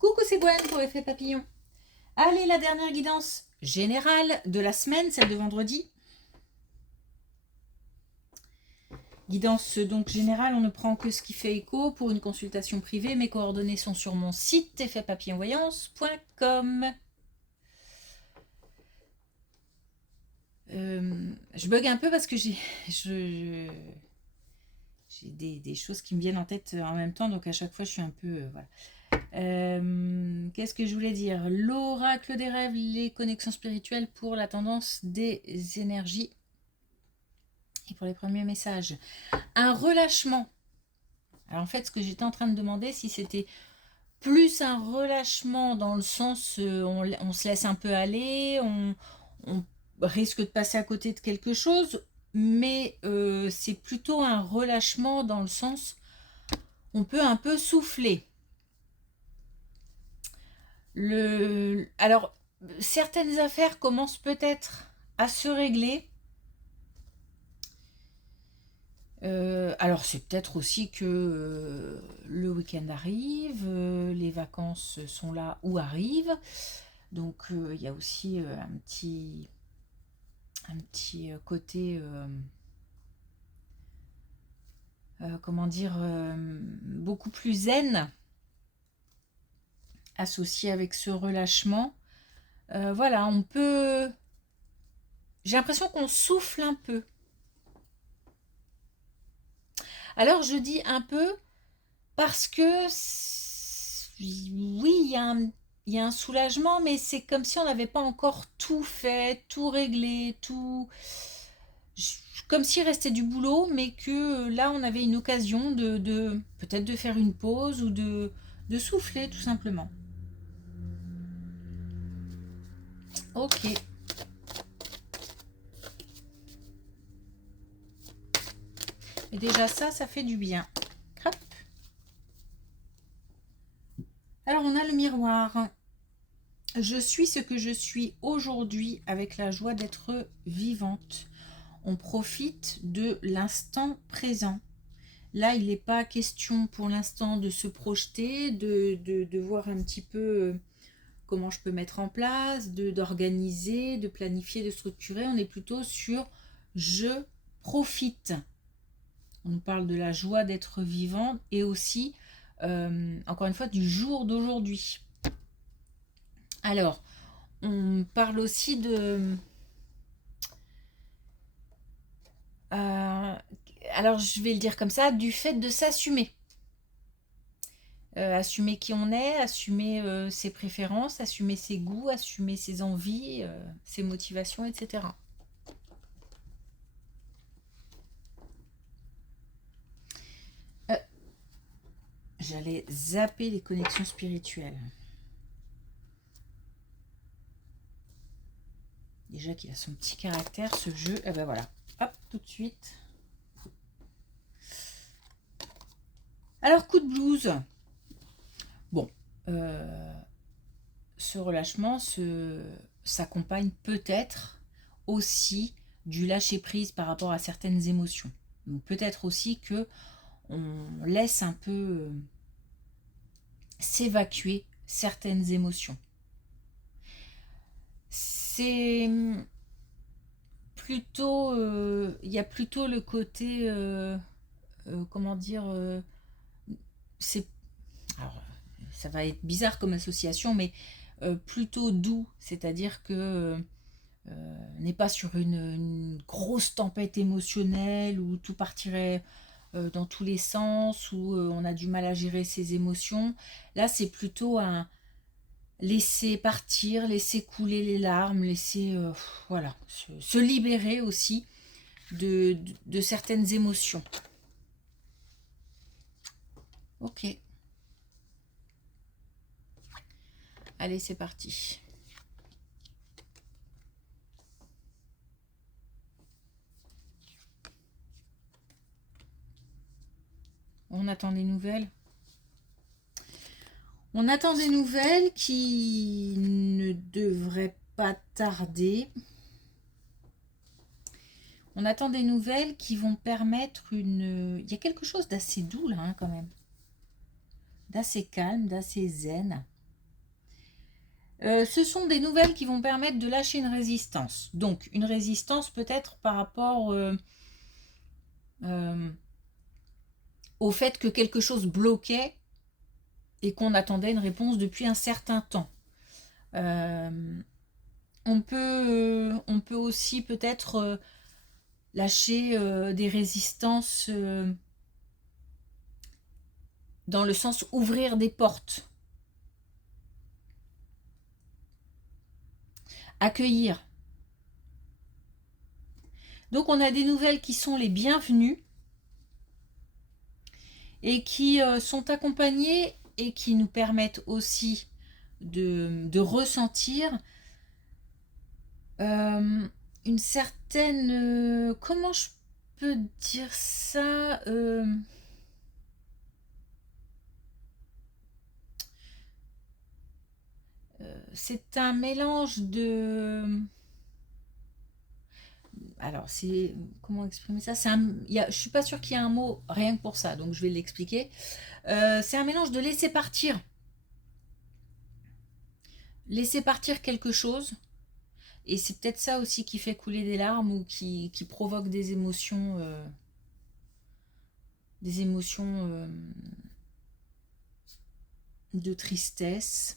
Coucou, c'est Gwen pour Effet Papillon. Allez, la dernière guidance générale de la semaine, celle de vendredi. Guidance donc générale, on ne prend que ce qui fait écho. Pour une consultation privée, mes coordonnées sont sur mon site effetpapillonvoyance.com. Je bug un peu parce que j'ai des choses qui me viennent en tête en même temps, donc à chaque fois je suis un peu... voilà. Qu'est-ce que je voulais dire? L'oracle des rêves, les connexions spirituelles pour la tendance des énergies. Et pour les premiers messages, un relâchement. Alors en fait, ce que j'étais en train de demander, si c'était plus un relâchement dans le sens on se laisse un peu aller, on risque de passer à côté de quelque chose, mais c'est plutôt un relâchement dans le sens on peut un peu souffler. Alors, certaines affaires commencent peut-être à se régler. Alors, c'est peut-être aussi que le week-end arrive, les vacances sont là ou arrivent. Donc, il y a aussi un petit côté, comment dire, beaucoup plus zen associé avec ce relâchement. Voilà, on peut... J'ai l'impression qu'on souffle un peu. Alors je dis un peu parce que oui, il y a un soulagement, mais c'est comme si on n'avait pas encore tout fait, tout réglé, tout... Comme s'il restait du boulot, mais que là on avait une occasion de peut-être de faire une pause ou de souffler tout simplement. Ok. Et déjà ça fait du bien. Hop. Alors on a le miroir. Je suis ce que je suis aujourd'hui avec la joie d'être vivante. On profite de l'instant présent. Là, il n'est pas question pour l'instant de se projeter, de voir un petit peu comment je peux mettre en place, d'organiser, de planifier, de structurer. On est plutôt sur je profite. On nous parle de la joie d'être vivant et aussi, encore une fois, du jour d'aujourd'hui. Alors, on parle aussi de... alors, je vais le dire comme ça, du fait de s'assumer. Assumer qui on est, assumer ses préférences, assumer ses goûts, assumer ses envies, ses motivations, etc. J'allais zapper les connexions spirituelles. Déjà qu'il a son petit caractère, ce jeu. Et ben voilà, hop, tout de suite. Alors, coup de blues. Bon, ce relâchement s'accompagne peut-être aussi du lâcher-prise par rapport à certaines émotions. Donc peut-être aussi que on laisse un peu s'évacuer certaines émotions. C'est plutôt... il y a plutôt le côté... comment dire... c'est... Alors, ça va être bizarre comme association, mais plutôt doux, c'est-à-dire que n'est pas sur une grosse tempête émotionnelle où tout partirait dans tous les sens, où on a du mal à gérer ses émotions. Là, c'est plutôt un laisser partir, laisser couler les larmes, laisser voilà, se libérer aussi de certaines émotions. Ok. Allez, c'est parti. On attend des nouvelles. On attend des nouvelles qui ne devraient pas tarder. On attend des nouvelles qui vont permettre une... Il y a quelque chose d'assez doux là, hein, quand même. D'assez calme, d'assez zen. Ce sont des nouvelles qui vont permettre de lâcher une résistance. Donc, une résistance peut-être par rapport au fait que quelque chose bloquait et qu'on attendait une réponse depuis un certain temps. On peut aussi peut-être lâcher des résistances dans le sens ouvrir des portes. Accueillir. Donc on a des nouvelles qui sont les bienvenues et qui sont accompagnées et qui nous permettent aussi de ressentir une certaine... comment je peux dire ça c'est un mélange de... Alors, c'est... Comment exprimer ça? Je suis pas sûre qu'il y ait un mot rien que pour ça, donc je vais l'expliquer. C'est un mélange de laisser partir. Laisser partir quelque chose. Et c'est peut-être ça aussi qui fait couler des larmes ou qui provoque des émotions... de tristesse,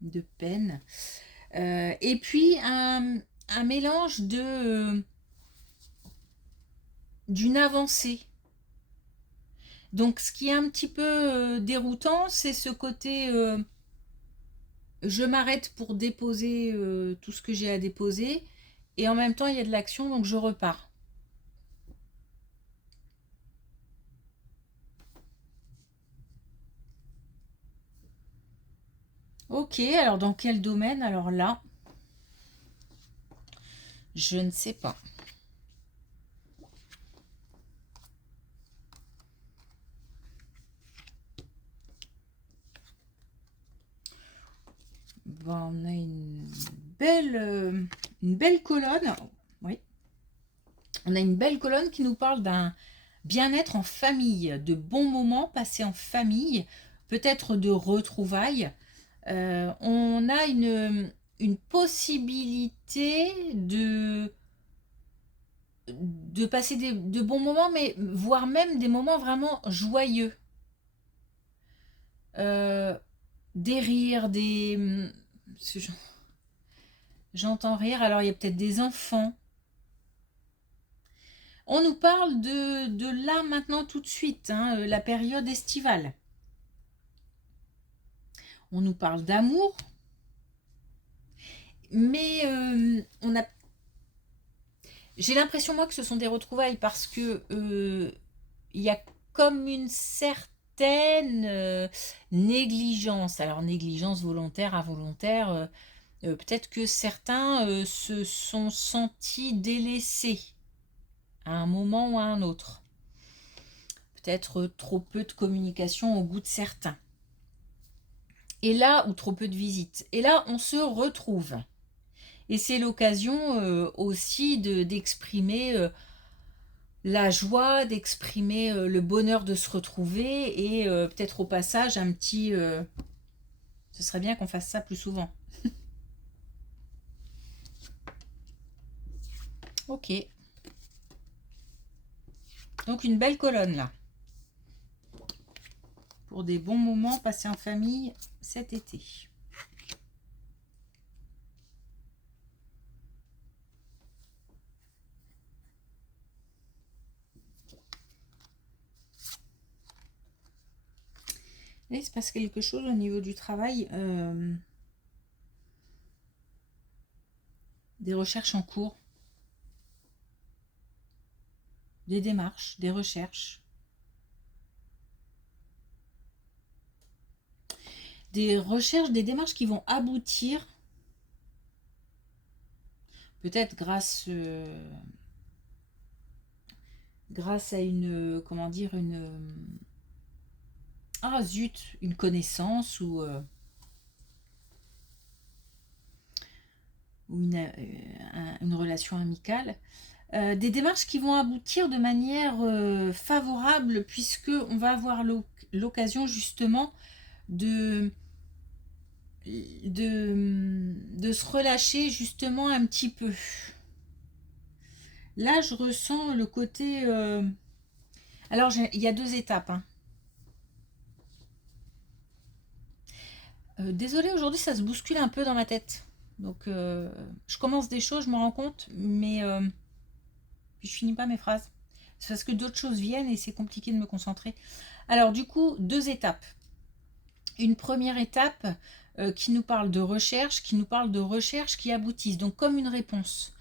de peine. Et puis un mélange d'une avancée. Donc ce qui est un petit peu déroutant, c'est ce côté je m'arrête pour déposer tout ce que j'ai à déposer et en même temps il y a de l'action donc je repars. Ok, alors dans quel domaine? Alors là, je ne sais pas. Bon, on a une belle colonne. Oui. On a une belle colonne qui nous parle d'un bien-être en famille, de bons moments passés en famille, peut-être de retrouvailles. On a une possibilité de passer de bons moments, mais voire même des moments vraiment joyeux. Des rires, J'entends rire, alors il y a peut-être des enfants. On nous parle de là maintenant tout de suite, hein, la période estivale. On nous parle d'amour, mais j'ai l'impression moi que ce sont des retrouvailles parce que il y a comme une certaine négligence. Alors négligence volontaire, involontaire. Peut-être que certains se sont sentis délaissés à un moment ou à un autre. Peut-être trop peu de communication au goût de certains. Et là, ou trop peu de visites. Et là, on se retrouve. Et c'est l'occasion aussi d'exprimer la joie, d'exprimer le bonheur de se retrouver et peut-être au passage un petit... ce serait bien qu'on fasse ça plus souvent. Ok. Donc une belle colonne là. Pour des bons moments passés en famille cet été. Et il se passe quelque chose au niveau du travail. Des recherches en cours. Des démarches, des recherches. Des recherches, des démarches qui vont aboutir. Peut-être grâce à une... comment dire, une... ah zut, une connaissance ou une relation amicale. Des démarches qui vont aboutir de manière favorable puisque on va avoir l'occasion justement de de se relâcher justement un petit peu. Là, je ressens le côté... Alors, il y a deux étapes. Hein. Désolée, aujourd'hui, ça se bouscule un peu dans ma tête. Donc, je commence des choses, je me rends compte, mais puis je finis pas mes phrases. C'est parce que d'autres choses viennent et c'est compliqué de me concentrer. Alors, du coup, deux étapes. Une première étape qui nous parle de recherche, qui aboutissent, donc comme une réponse.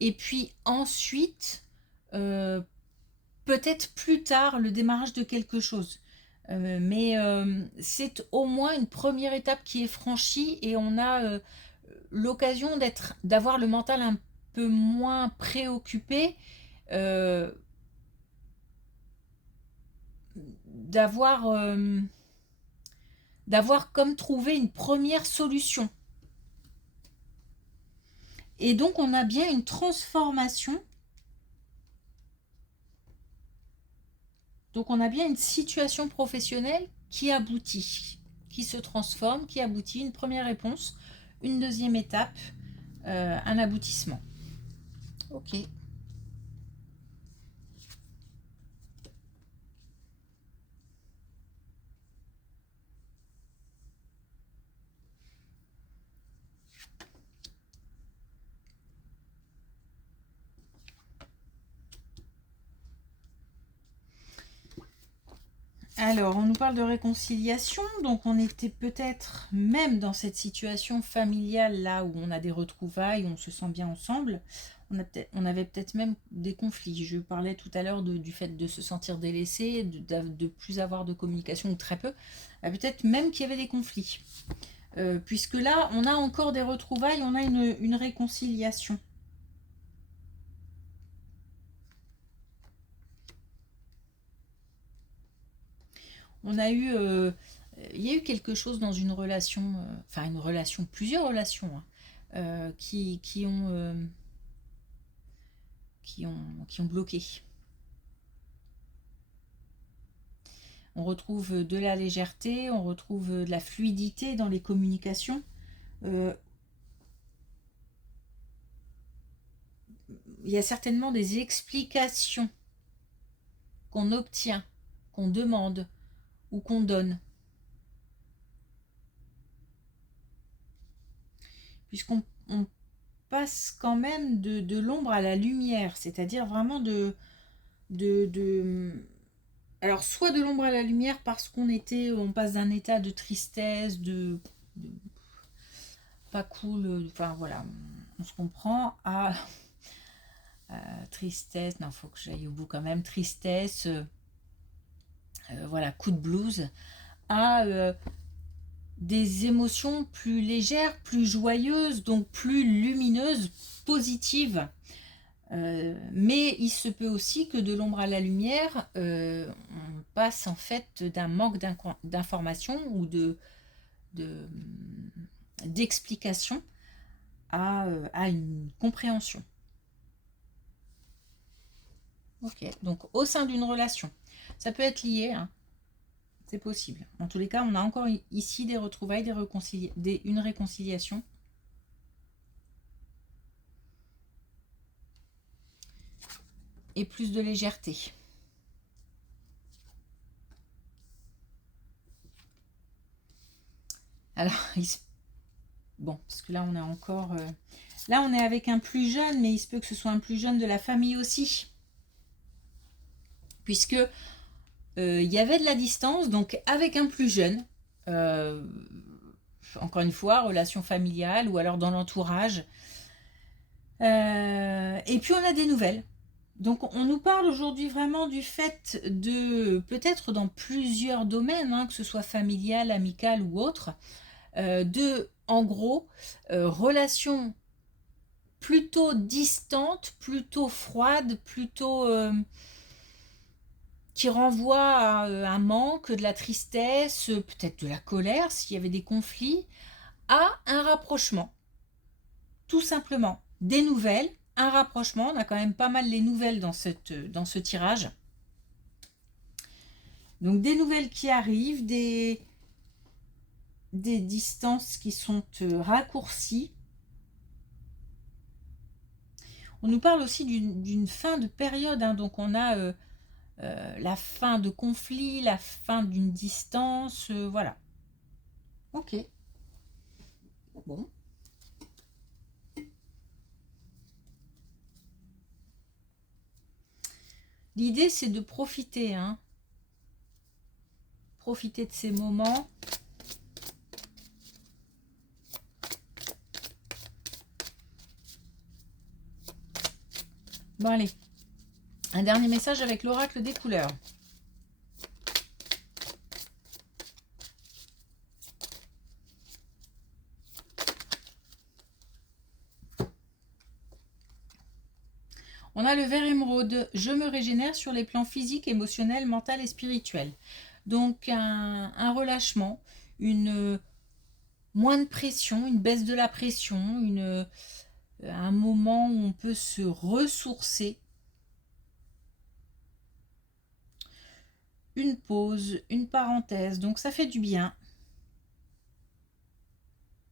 Et puis ensuite, peut-être plus tard, le démarrage de quelque chose. Mais c'est au moins une première étape qui est franchie et on a l'occasion d'avoir le mental un peu moins préoccupé, d'avoir comme trouvé une première solution. Et donc on a bien une transformation. Donc on a bien une situation professionnelle qui aboutit, qui se transforme, qui aboutit, une première réponse, une deuxième étape, un aboutissement. Ok. Alors, on nous parle de réconciliation, donc on était peut-être même dans cette situation familiale là où on a des retrouvailles, où on se sent bien ensemble. On avait peut-être même des conflits. Je parlais tout à l'heure du fait de se sentir délaissé, de plus avoir de communication ou très peu. Peut-être même qu'il y avait des conflits. Puisque là, on a encore des retrouvailles, on a une réconciliation. On a eu, il y a eu quelque chose dans une relation, enfin une relation, plusieurs relations, hein, qui ont bloqué. On retrouve de la légèreté, on retrouve de la fluidité dans les communications. Il y a certainement des explications qu'on obtient, qu'on demande ou qu'on donne. Puisqu'on passe quand même de l'ombre à la lumière, c'est-à-dire vraiment alors soit de l'ombre à la lumière parce on passe d'un état de tristesse, de pas cool, enfin voilà, on se comprend, à tristesse, non, faut que j'aille au bout quand même, tristesse, voilà, coup de blues, à des émotions plus légères, plus joyeuses, donc plus lumineuses, positives. Mais il se peut aussi que de l'ombre à la lumière, on passe en fait d'un manque d'information ou d'explication à une compréhension. Ok, donc au sein d'une relation, ça peut être lié, hein, c'est possible. En tous les cas, on a encore ici des retrouvailles, une réconciliation. Et plus de légèreté. Alors, bon, parce que là, on est encore... Là, on est avec un plus jeune, mais il se peut que ce soit un plus jeune de la famille aussi. Puisque il y avait de la distance, donc avec un plus jeune, encore une fois, relation familiale ou alors dans l'entourage. Et puis, on a des nouvelles. Donc on nous parle aujourd'hui vraiment du fait de, peut-être dans plusieurs domaines, hein, que ce soit familial, amical ou autre, de, en gros, relations plutôt distantes, plutôt froides, plutôt qui renvoient à un manque, de la tristesse, peut-être de la colère s'il y avait des conflits, à un rapprochement. Tout simplement, des nouvelles, un rapprochement. On a quand même pas mal les nouvelles dans ce tirage. Donc des nouvelles qui arrivent, des des distances qui sont raccourcies. On nous parle aussi d'une fin de période, hein, donc on a la fin de conflit, la fin d'une distance, voilà. Ok. Bon. L'idée, c'est de profiter, hein. Profiter de ces moments. Bon, allez. Un dernier message avec l'oracle des couleurs. On a le vert émeraude. Je me régénère sur les plans physiques, émotionnels, mental et spirituel. Donc, un relâchement, une moins de pression, une baisse de la pression, un moment où on peut se ressourcer. Une pause, une parenthèse, donc ça fait du bien.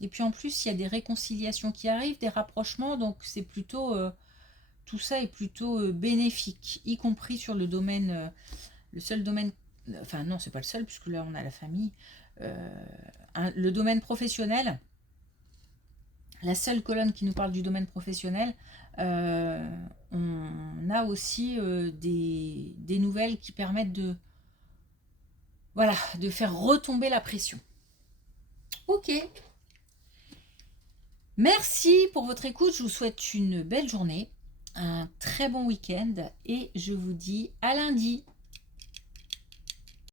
Et puis en plus, il y a des réconciliations qui arrivent, des rapprochements, donc c'est plutôt tout ça est plutôt bénéfique, y compris sur le domaine, le seul domaine, enfin non, c'est pas le seul, puisque là on a la famille, le domaine professionnel, la seule colonne qui nous parle du domaine professionnel, on a aussi des nouvelles qui permettent voilà, de faire retomber la pression. Ok. Merci pour votre écoute. Je vous souhaite une belle journée, un très bon week-end et je vous dis à lundi.